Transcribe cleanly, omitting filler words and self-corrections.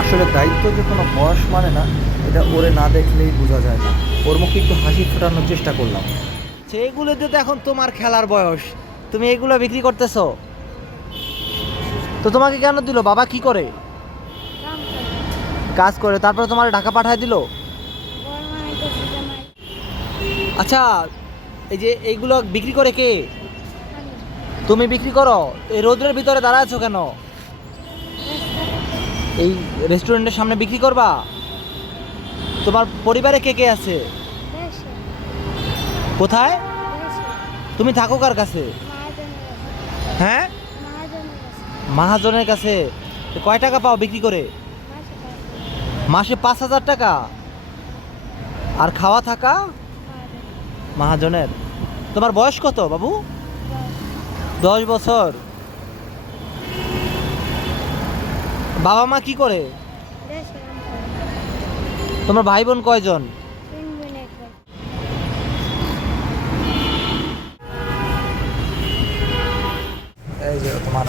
আসলে দায়িত্ব যে কোনো বয়স মানে না, এটা ওরে না দেখলেই বোঝা যায় না। ওর মুখে একটু হাসি ফোটানোর চেষ্টা করলাম। সেইগুলোতে তো এখন তোমার খেলার বয়স, তুমি এগুলো বিক্রি করতেছো? তো তোমাকে কেন দিল? বাবা কি করে? কাম করে। কাজ করে, তারপরে তোমার ঢাকা পাঠায় দিল? বড় বানাইতেছি জামাই। আচ্ছা, এই যে এইগুলো বিক্রি করে কে? আমি তুমি বিক্রি করো? এই রোদ্রের ভিতরে দাঁড়ায় আছো কেন? রাস্তাঘাটে এই রেস্টুরেন্টের সামনে বিক্রি করবা? তোমার পরিবারে কে কে আছে? দেশে কোথায়? দেশে তুমি থাকো কার কাছে? মহাজনের কাছে। হ্যাঁ, মহাজনের কাছে মহাজনের কাছে। তো কয় টাকা পাও বিক্রি করে? মাসে পাঁচ মাসে 5,000 টাকা? আর খাওয়া থাকা মহাজন মহাজনের। তোমার বয়স কত বাবু? 10 বছর। বাবা মা কি করে? দেশে কাম করে। তোমার ভাই বোন কয়জন? তিন বোন এক ভাই। এই যে তোমার